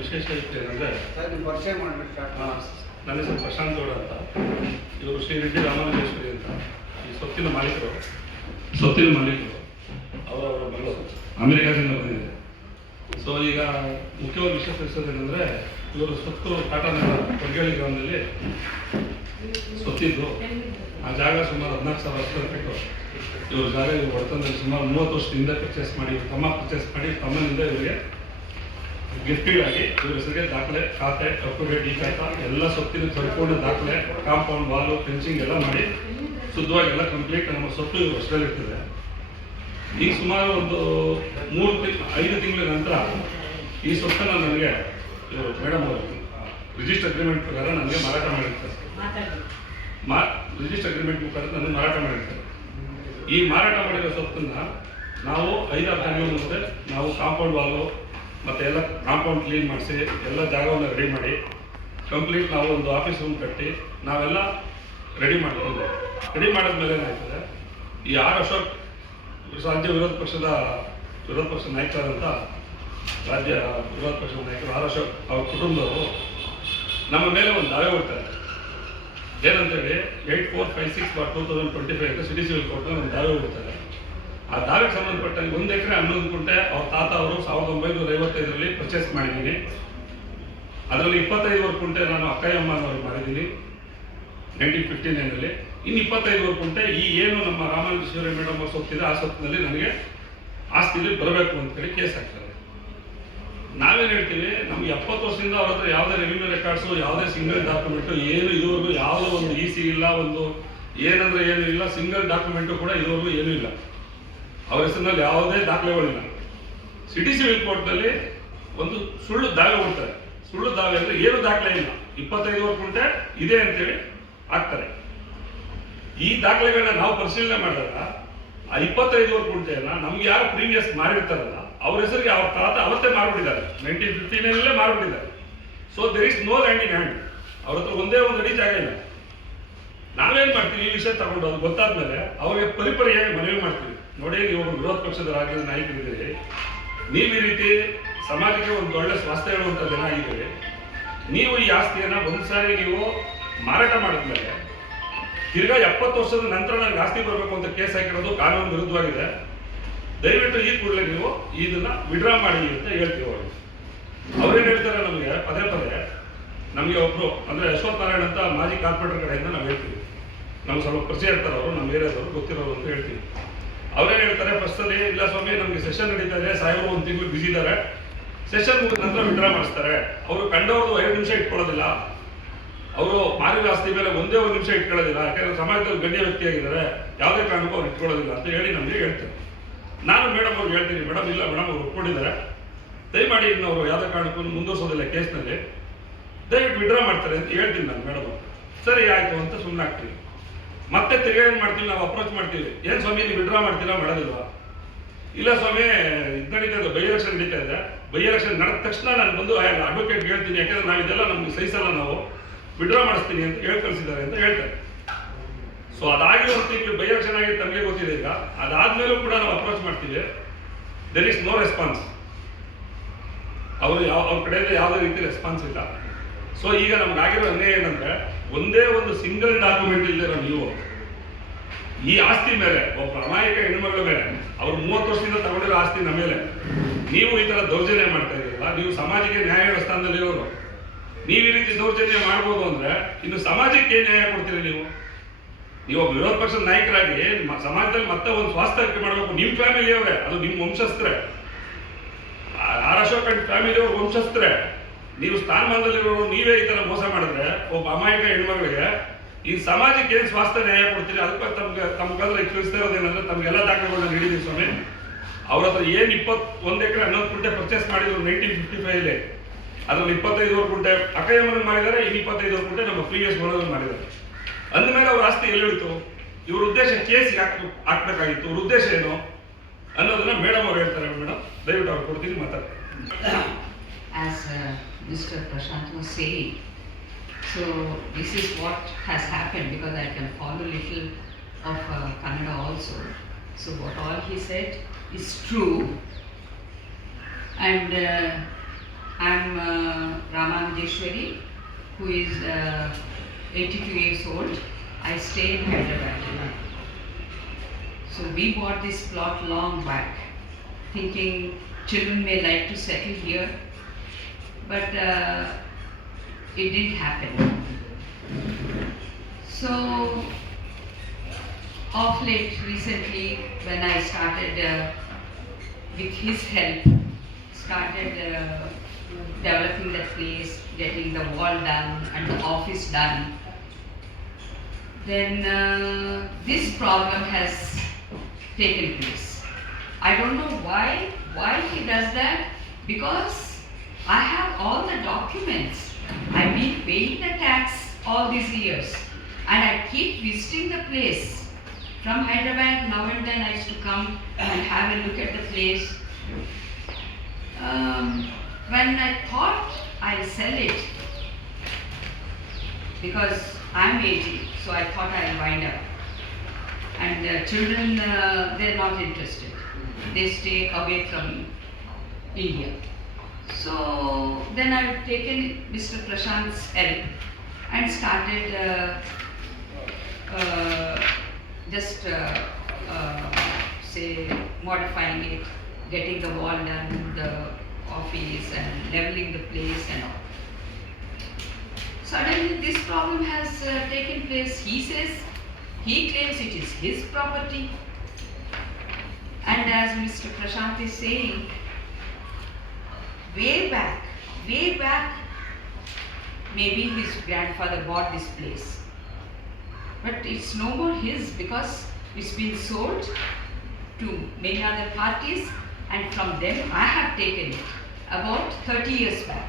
ವಿಶೇಷ ಇತ್ತು ಏನಂದರೆ ಪರಿಚಯ ಮಾಡಬೇಕು. ನನ್ನ ಹೆಸರು ಪ್ರಶಾಂತ್ ಗೌಡ ಅಂತ. ಇವರು ಶ್ರೀ ರೆಡ್ಡಿ ರಾಮಾನುಜೇಶ್ವರಿ ಅಂತ ಈ ಸ್ವತ್ತಿನ ಮಾಲೀಕರು ಅವರವರ ಮಗಳು ಅಮೆರಿಕಾದಿಂದ ಬಂದಿದೆ. ಸೊ ಈಗ ಮುಖ್ಯವಾಗಿ ವಿಷಯ ತಿಳಿಸೋದೇನೆಂದರೆ ಇವರು ಸ್ವತ್ತು ಟಾಟಾನಗರ ಕೊಡ್ಗೇಳಿ ಗ್ರಾಮದಲ್ಲಿ ಸ್ವತ್ತಿದ್ದು ಆ ಜಾಗ ಸುಮಾರು 14,000 ಸ್ಕ್ವೇರ್ ಫೀಟು. ಇವರು ಜಾಗ ಇವರು ಒಡೆತನದಲ್ಲಿ ಸುಮಾರು 30 ವರ್ಷದಿಂದ ಪರ್ಚೇಸ್ ಮಾಡಿ ಪರ್ಚೇಸ್ ಮಾಡಿ ತಮ್ಮನಿಂದ ಇವರಿಗೆ ಗಿಫ್ಟೆಡ್ ಆಗಿ ಇವ್ರ ಹೆಸರಿಗೆ ದಾಖಲೆ, ಖಾತೆ, ಅಪ್ಟುಡೇಟ್ ಈ ಖಾತಾ ಎಲ್ಲ ಸ್ವತ್ತಿನ ಸಂಪೂರ್ಣ ದಾಖಲೆ, ಕಾಂಪೌಂಡ್ ವಾಲು, ಫೆನ್ಸಿಂಗ್ ಎಲ್ಲ ಮಾಡಿ ಶುದ್ಧವಾಗಿ ಎಲ್ಲ ಕಂಪ್ಲೀಟ್ ನಮ್ಮ ಸ್ವತ್ತು ಇವ್ರ ವರ್ಷದಲ್ಲಿರ್ತದೆ. ಈಗ ಸುಮಾರು ಒಂದು 5 ತಿಂಗಳ ನಂತರ ಈ ಸ್ವತ್ತನ್ನು ನನಗೆ ಮೇಡಮ್ ಅವರು ರಿಜಿಸ್ಟರ್ ಅಗ್ರಿಮೆಂಟ್ ಪ್ರಕಾರ ನನಗೆ ಮಾರಾಟ ಮಾಡಿರ್ತಾರೆ. ರಿಜಿಸ್ಟರ್ ಅಗ್ರಿಮೆಂಟ್ ಮುಖಾಂತರ ನನಗೆ ಮಾರಾಟ ಮಾಡಿರ್ತಾರೆ. ಈ ಮಾರಾಟ ಮಾಡಿರೋ ಸ್ವತ್ತನ್ನು ನಾವು 5-6 ತಿಂಗಳ ಮುಂದೆ ನಾವು ಕಾಂಪೌಂಡ್ ವಾಲು ಮತ್ತು ಎಲ್ಲ ಕಾಂಪೌಂಡ್ ಕ್ಲೀನ್ ಮಾಡಿಸಿ ಎಲ್ಲ ಜಾಗವನ್ನು ರೆಡಿ ಮಾಡಿ ಕಂಪ್ಲೀಟ್ ನಾವು ಒಂದು ಆಫೀಸ್ ರೂಮ್ ಕಟ್ಟಿ ನಾವೆಲ್ಲ ರೆಡಿ ಮಾಡಿಕೊಂಡು ರೆಡಿ ಮಾಡಿದ್ಮೇಲೆ ಏನಾಗ್ತದೆ, ಈ ಅಶೋಕ್ ರಾಜ್ಯ ವಿರೋಧ ಪಕ್ಷದ ನಾಯಕರಾದಂಥ ರಾಜ್ಯ ವಿರೋಧ ಪಕ್ಷದ ನಾಯಕರು ಅಶೋಕ್ ಅವ್ರ ಕುಟುಂಬದವರು ನಮ್ಮ ಮೇಲೆ ಒಂದು ದಾವೆ ಹೊಡ್ತಾರೆ. ಏನಂತೇಳಿ 8456/2025 ಅಂತ ಸಿಟಿ ಸಿವಿಲ್ ಕೋರ್ಟ್ನಲ್ಲಿ ಒಂದು ದಾವೆ ಹೊಡ್ತಾರೆ. ಆ ದಾವೆಗೆ ಸಂಬಂಧಪಟ್ಟಂಗೆ 1 ಎಕರೆ 11 ಗುಂಟೆ ಅವ್ರ ತಾತ ಅವರು 1955ರಲ್ಲಿ ಪರ್ಚೇಸ್ ಮಾಡಿದ್ದೀನಿ. ಅದರಲ್ಲಿ 25 ಗುಂಟೆ ನಾನು ಅಕ್ಕಯ್ಯಮ್ಮನವ್ರಿಗೆ ಮಾಡಿದ್ದೀನಿ 1959ರಲ್ಲಿ. ಇನ್ನು 25 ಗುಂಟೆ ಈ ಏನು ನಮ್ಮ ರಾಮಾನುಜೇಶ್ವರಿ ಮೇಡಮ್ ಅವ್ರ ಸ್ವತ್ತಿದೆ ಆ ಸ್ವತ್ತಿನಲ್ಲಿ ನನಗೆ ಆಸ್ತಿಲಿ ಬರಬೇಕು ಅಂತ ಹೇಳಿ ಕೇಸ್ ಹಾಕ್ತಾರೆ. ನಾವೇನು ಹೇಳ್ತೀವಿ, ನಮ್ಗೆ 70 ವರ್ಷದಿಂದ ಅವ್ರ ಹತ್ರ ಯಾವುದೇ ರೆವಿನ್ಯೂ ರೆಕಾರ್ಡ್ಸು, ಯಾವುದೇ ಸಿಂಗಲ್ ಡಾಕ್ಯುಮೆಂಟು ಏನು ಇದುವರೆಗೂ ಯಾವುದೋ ಒಂದು EC ಇಲ್ಲ, ಒಂದು ಏನಂದ್ರೆ ಏನೂ ಇಲ್ಲ, ಸಿಂಗಲ್ ಡಾಕ್ಯುಮೆಂಟು ಕೂಡ ಇದುವರೆಗೂ ಏನೂ ಇಲ್ಲ. ಅವ್ರ ಹೆಸರಿನಲ್ಲಿ ಯಾವುದೇ ದಾಖಲೆಗಳಿಲ್ಲ. ಸಿಟಿ ಸಿವಿಲ್ ಕೋರ್ಟ್ನಲ್ಲಿ ಒಂದು ಸುಳ್ಳು ದಾವೆ ಕೊಡ್ತಾರೆ. ಸುಳ್ಳು ದಾವೆ ಅಂದರೆ ಏನು ದಾಖಲೆ ಇಲ್ಲ, 25 ಗುಂಟೆ ಇದೆ ಅಂತೇಳಿ ಹಾಕ್ತಾರೆ. ಈ ದಾಖಲೆಗಳನ್ನ ನಾವು ಪರಿಶೀಲನೆ ಮಾಡಿದಾಗ ಆ 25 ಗುಂಟೆಯನ್ನು ನಮ್ಗೆ ಯಾರು ಪ್ರೀವಿಯಸ್ ಮಾಡಿರ್ತಾರಲ್ಲ ಅವ್ರ ಹೆಸರಿಗೆ ಅವ್ರ ತಾತ ಅವತ್ತೇ ಮಾರ್ಬಿಟ್ಟಿದ್ದಾರೆ, 1959ನಲ್ಲೇ ಮಾರ್ಬಿಟ್ಟಿದ್ದಾರೆ. So there is no land in hand. ಅವ್ರ ಹತ್ರ ಒಂದೇ ಒಂದು ಅಡಿ ಜಾಗ ಇಲ್ಲ. ನಾವೇನು ಮಾಡ್ತೀವಿ, ಈ ವಿಷಯ ತಗೊಂಡು ಅದು ಗೊತ್ತಾದ್ಮೇಲೆ ಅವ್ರಿಗೆ ಪರಿಪರಿಯಾಗಿ ಮನವಿ ಮಾಡ್ತೀವಿ. ನೋಡಿ, ನೀವು ವಿರೋಧ ಪಕ್ಷದ ನಾಯಕರಿದ್ದೀರಿ, ನೀವು ಈ ರೀತಿ ಸಮಾಜಕ್ಕೆ ಒಂದು ಒಳ್ಳೆ ಸ್ವಾಸ್ಥ್ಯ ಹೇಳುವಂಥ ಜನ ಆಗಿದ್ದೀರಿ. ನೀವು ಈ ಆಸ್ತಿಯನ್ನು ಒಂದು ಸಾರಿ ನೀವು ಮಾರಾಟ ಮಾಡಿದ್ಮೇಲೆ ತಿರ್ಗಾ 70 ವರ್ಷದ ನಂತರ ನನಗೆ ಆಸ್ತಿ ಬರಬೇಕು ಅಂತ ಕೇಸ್ ಹಾಕಿರೋದು ಕಾನೂನು ವಿರುದ್ಧವಾಗಿದೆ. ದಯವಿಟ್ಟು ಈ ಕೂಡಲೇ ನೀವು ಇದನ್ನ ವಿಡ್ರಾ ಮಾಡಿ ಅಂತ ಹೇಳ್ತೀವಿ. ಅವ್ರೇನು ಹೇಳ್ತಾರೆ, ನಮಗೆ ಪದೇ ನಮಗೆ ಒಬ್ರು ಅಂದರೆ ಅಶ್ವಥ್ ನಾರಾಯಣ್ ಅಂತ ಮಾಜಿ ಕಾರ್ಪೊರೇಟರ್ ಕಡೆಯಿಂದ ನಾವು ಹೇಳ್ತೀವಿ. ನಮ್ಗೆ ಸ್ವಲ್ಪ ಪರಿಚಯ ಇರ್ತಾರೆ ಅವರು, ನಮ್ಮ ಏರಿಯಾದವರು ಗೊತ್ತಿರೋರು ಅಂತ ಹೇಳ್ತೀವಿ. ಅವ್ರೇನು ಹೇಳ್ತಾರೆ, ಫಸ್ಟಲ್ಲಿ ಇಲ್ಲ ಸ್ವಾಮಿ ನಮಗೆ ಸೆಷನ್ ನಡೀತಾ ಇದೆ, ಸಾಹೇಬರು 1 ತಿಂಗಳು ಬಿಸಿ ಇದ್ದಾರೆ, ಸೆಷನ್ ಮುಗಿದ ನಂತರ ವಿಡ್ರಾ ಮಾಡಿಸ್ತಾರೆ. ಅವರು ಕಂಡವ್ರದ್ದು 5 ನಿಮಿಷ ಇಟ್ಕೊಳ್ಳೋದಿಲ್ಲ, ಅವರು ಮಾರಿದ ಆಸ್ತಿ ಮೇಲೆ ಒಂದೇ 1 ನಿಮಿಷ ಇಟ್ಕೊಳ್ಳೋದಿಲ್ಲ, ಯಾಕಂದ್ರೆ ಸಮಾಜದಲ್ಲಿ ಗಣ್ಯ ವ್ಯಕ್ತಿಯಾಗಿದ್ದಾರೆ, ಯಾವುದೇ ಕಾರಣಕ್ಕೂ ಅವ್ರು ಇಟ್ಕೊಳ್ಳೋದಿಲ್ಲ ಅಂತ ಹೇಳಿ ನಮಗೆ ಹೇಳ್ತಾರೆ. ನಾನು ಮೇಡಮ್ ಅವ್ರಿಗೆ ಹೇಳ್ತೀನಿ, ಮೇಡಮ್ ಇಲ್ಲ ಮೇಡಮ್ ಅವ್ರು ಒಪ್ಕೊಂಡಿದ್ದಾರೆ, ದಯಮಾಡಿ ಇನ್ನು ಅವರು ಯಾವುದೇ ಕಾರಣಕ್ಕೂ ಮುಂದುವರ್ಸೋದಿಲ್ಲ ಕೇಸ್ನಲ್ಲಿ, ದಯವಿಟ್ಟು ವಿಡ್ರಾ ಮಾಡ್ತಾರೆ ಅಂತ ಹೇಳ್ತೀನಿ ನಾನು ಮೇಡಮ್. ಸರಿ ಆಯಿತು ಅಂತ ಸುಮ್ಮನೆ ಆಗ್ತೀವಿ. ಮತ್ತೆ ತಿರ್ಗಾ ಏನು ಮಾಡ್ತೀವಿ, ನಾವು ಅಪ್ರೋಚ್ ಮಾಡ್ತೀವಿ, ಏನು ಸ್ವಾಮಿ ನೀವು ವಿಡ್ರಾ ಮಾಡ್ತೀರಾ, ಮಾಡೋದಿಲ್ವಾ? ಇಲ್ಲ ಸ್ವಾಮಿ ನಡೀತಾ ಇದೆ, ಬೈ ಎಲೆಕ್ಷನ್ ನಡೀತಾ ಇದೆ, ಬೈ ಎಲೆಕ್ಷನ್ ನಡೆದ ತಕ್ಷಣ ನಾನು ಬಂದು ಅಡ್ವೊಕೇಟ್ ಹೇಳ್ತೀನಿ, ಯಾಕಂದ್ರೆ ನಾವು ಇದೆಲ್ಲ ನಮ್ಗೆ ಸಹಿಸಲ್ಲ, ನಾವು ವಿಡ್ರಾ ಮಾಡಿಸ್ತೀನಿ ಅಂತ ಹೇಳಿ ಕಳಿಸಿದ್ದಾರೆ ಅಂತ ಹೇಳ್ತಾರೆ. ಸೊ ಅದಾಗಿ 1 ತಿಂಗಳು ಬೈ ಎಲೆಕ್ಷನ್ ಆಗಿ ತಮಗೆ ಗೊತ್ತಿದೆ. ಈಗ ಅದಾದ್ಮೇಲೂ ಕೂಡ ನಾವು ಅಪ್ರೋಚ್ ಮಾಡ್ತೀವಿ, ದೇರ್ ಇಸ್ ನೋ ರೆಸ್ಪಾನ್ಸ್. ಅವ್ರ ಕಡೆಯಿಂದ ಯಾವುದೇ ರೀತಿ ರೆಸ್ಪಾನ್ಸ್ ಇಲ್ಲ. ಸೊ ಈಗ ನಮ್ಗಾಗಿರೋ ಅನ್ಯಾಯ ಏನಂದ್ರೆ, ಒಂದೇ ಒಂದು ಸಿಂಗಲ್ ಡಾಕ್ಯುಮೆಂಟ್ ಇಲ್ದಿರೋ ನೀವು ಈ ಆಸ್ತಿ ಮೇಲೆ, ಒಬ್ಬ ಅಮಾಯಕ ಹೆಣ್ಮಗಳ ಮೇಲೆ, ಅವ್ರು 30 ವರ್ಷದಿಂದ ತಗೊಂಡಿರೋ ಆಸ್ತಿ ನಮ್ಮ ಮೇಲೆ ನೀವು ಈ ತರ ದೌರ್ಜನ್ಯ ಮಾಡ್ತಾ ಇದ್ದೀರಲ್ಲ, ನೀವು ಸಮಾಜಕ್ಕೆ ನ್ಯಾಯ ಸ್ಥಾನದಲ್ಲಿ ಇರೋರು, ನೀವು ಈ ರೀತಿ ದೌರ್ಜನ್ಯ ಮಾಡ್ಬೋದು ಅಂದ್ರೆ ಇನ್ನು ಸಮಾಜಕ್ಕೆ ಏನ್ ನ್ಯಾಯ ಕೊಡ್ತೀರಿ ನೀವು? ನೀವು ವಿರೋಧ ಪಕ್ಷದ ನಾಯಕರಾಗಿ ಸಮಾಜದಲ್ಲಿ ಮತ್ತೆ ಒಂದು ಸ್ವಾಸ್ಥ್ಯ ಮಾಡಬೇಕು. ನಿಮ್ಮ ಫ್ಯಾಮಿಲಿಯವರೇ, ಅದು ನಿಮ್ಮ ವಂಶಸ್ಥರೇ, ಅಶೋಕ್ ಅಂಡ್ ಫ್ಯಾಮಿಲಿಯವ್ರ ವಂಶಸ್ಥರೇ, ನೀವು ಸ್ಥಾನಮಾನದಲ್ಲಿರೋರು ನೀವೇ ಈ ತರ ಮೋಸ ಮಾಡಿದ್ರೆ ಒಬ್ಬ ಅಮಾಯಕ ಹೆಣ್ಮಗಳಿಗೆ ಈ ಸಮಾಜಕ್ಕೆ ಏನು ಸ್ವಾಸ್ಥ್ಯ ನ್ಯಾಯ ಕೊಡ್ತೀರಿ? ಅದಕ್ಕೆ ತಮ್ಗೆ ತಿಳಿಸ್ತಾ ಇರೋದೇನಂದ್ರೆ, ತಮ್ಗೆಲ್ಲ ದಾಖಲೆಗಳನ್ನ ನೀಡಿದ್ದೀವಿ ಸ್ವಾಮಿ. ಅವ್ರ ಹತ್ರ ಏನು 21 ಎಕರೆ 11 ಗುಂಟೆ ಪರ್ಚೇಸ್ ಮಾಡಿದ್ರು 1955 ಅದ್ರಲ್ಲಿ 25 ಗುಂಟೆ ಅಕ್ಕಯ್ಯಮ್ಮನ ಮಾಡಿದ್ದಾರೆ, ಇನ್ನು 25 ಗುಂಟೆ ನಮ್ಮ ಪ್ರೀವಿಯಸ್ ಓನರ್ ಮಾಡಿದ್ದಾರೆ. ಅಂದಮೇಲೆ ಅವ್ರ ಆಸ್ತಿ ಎಲ್ಲಿ ಹೋಯ್ತು? ಇವ್ರ ಉದ್ದೇಶ ಕೇಸ್ ಹಾಕ್ಬೇಕಾಗಿತ್ತು, ಇವ್ರ ಉದ್ದೇಶ ಏನು ಅನ್ನೋದನ್ನ ಮೇಡಮ್ ಅವ್ರು ಹೇಳ್ತಾರೆ. ಮೇಡಮ್ ದಯವಿಟ್ಟು ಅವ್ರು ಕೊಡ್ತೀನಿ, ಮಾತಾಡ್ತಾರೆ. As Mr. Prashant was saying, so this is what has happened, because I can follow little of Kannada also. So what all he said is true, and I'm Ramanujeshwari, who is 82 years old. I stay in Hyderabad. So we bought this plot long back, thinking children may like to settle here, but it didn't happen. So of late, recently, when I started with his help, started developing the place, getting the wall done and the office done, then this problem has taken place. I don't know why he does that, because I have all the documents. I've been paying the tax all these years and I keep visiting the place. From Hyderabad, now and then I used to come and have a look at the place. When I thought I'll sell it, because I'm aging, so I thought I'll wind up. And children, they're not interested. They stay away from India. So then I've taken Mr. Prashant's help and started say modifying it, getting the wall done, the office and leveling the place and all. Suddenly this problem has taken place. He claims it is his property. And as Mr. Prashant is saying, way back, maybe his grandfather bought this place. But it's no more his, because it's been sold to many other parties, and from them I have taken it about 30 years back.